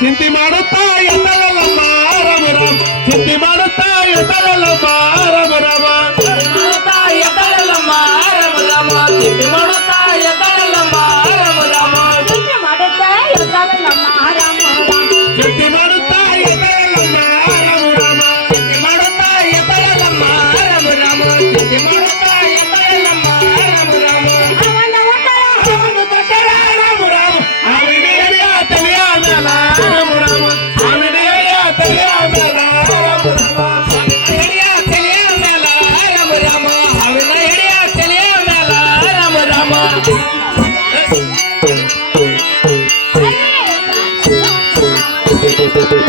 ಚಿಂತೆ ಮಾಡುತ್ತಾ ಎತ್ತಲಮ್ಮ ರಾಮ ರಾಮ ಚಿಂತೆ ಮಾಡುತ್ತಾ ಎತ್ತಲಮ್ಮ ರಾಮ ರಾಮ ಮಾಡುತ್ತಾ ಎತ್ತಲಮ್ಮ ರಾಮ ರಾಮ ಚಿಂತೆ ಮಾಡುತ್ತಾ ಎತ್ತಲಮ್ಮ ರಾಮ ರಾಮ ಚಿಂತೆ ಮಾಡುತ್ತಾ ಎತ್ತಲಮ್ಮ ರಾಮ ರಾಮ ಚಿಂತೆ ಮಾಡುತ್ತಾ ಎತ್ತಲಮ್ಮ ರಾಮ ರಾಮ ಚಿಂತೆ ಮಾಡುತ್ತಾ ಎತ್ತಲಮ್ಮ ರಾಮ ರಾಮ ಚಿಂತೆ ಮಾಡುತ್ತಾ ಎತ್ತಲಮ್ಮ ರಾಮ ರಾಮ ಅವನ ಒಟ್ಟರ ಅವನು ತೊಟ್ಟರ ರಾಮ ರಾಮ ಆವಿಡೆಯ ತಲೆಯ ಮೇಲ ರಾಮ ರಾಮ ಆವಿಡೆಯ ತಲೆಯ ಮೇಲ ರಾಮ ರಾಮ ಎಡೆಯ ತಲೆಯ ಮೇಲ ರಾಮ ರಾಮ ಅವನ ಎಡೆಯ ತಲೆಯ ಮೇಲ ರಾಮ ರಾಮ Thank you.